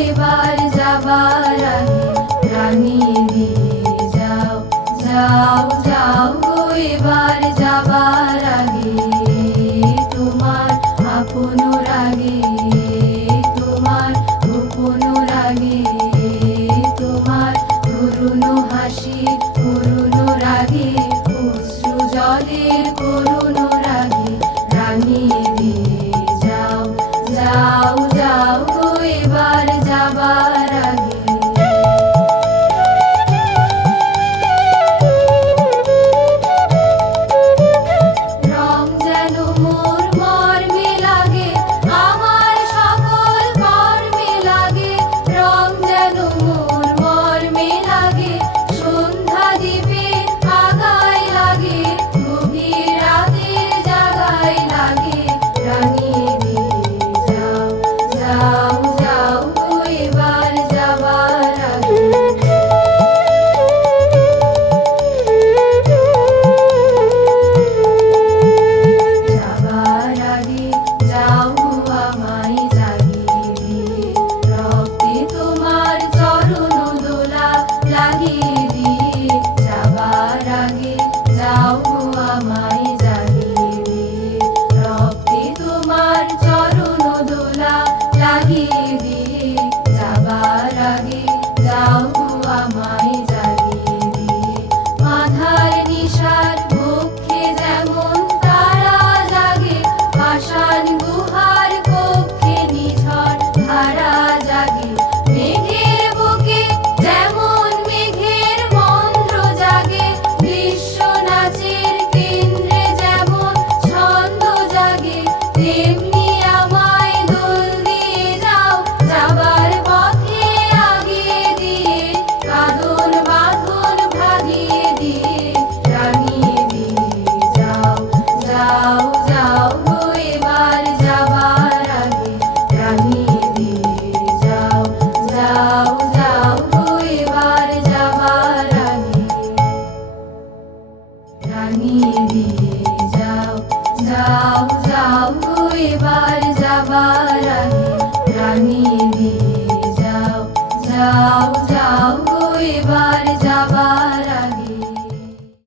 এবার যাবার আগে রানী দিয়ে যাও যাও যাও গো এবার যাবার আগে তোমার আপন রাগে তোমার গোপন রাগে তোমার করুণ হাসি করুণ রাগে অশ্রু জলের করুণ রাগে রানী দিয়ে যাও যাও যাও গো এবার যাবার আগে রং যেন মোর মর্মে লাগে আমার সকল কর্মে লাগে রং যেন মোর মর্মে লাগে সন্ধ্যা দ্বীপের আগায় লাগে গভীর রাতের জাগায় লাগে রানী দিয়ে যাও যাও যাও গো এবার যাবার আগে যাবার আগে যাও গো আমায় জাগিয়ে দিয়ে রক্তে তোমার চরণ দোলা লাগিয়ে দিয়ে যাবার আগে যাও গো আমায় জাগিয়ে দিয়ে রক্তে তোমার চরণ দোলা লাগিয়ে দিয়ে যাবার আগে যাও গো আমায় জাগিয়ে দিয়ে আধার নিশার বক্ষে যেমন তারা জাগে পাষাণ গুহার কক্ষে নিঝড় ধারা জাগে মেঘের বুকে যেমন মেঘের মন্ত্র জাগে বিশ্ব নাচের কেন্দ্রে যেমন ছন্দ জাগে তেমনি আমায় দোল দিয়ে যাও যাবার পথে আগিয়ে দিয়ে কাঁদন বাঁধন ভাগিয়ে দিয়ে রানী দিয়ে যাও যাও যাও গো এবার যাবার আগে রানী দিয়ে যাও যাও যাও গো এবার যাবার আগে রানী দিয়ে যাও যাও যাও গো এবার যাবার আগে রানী দিয়ে যাও যাও যাও গো এবার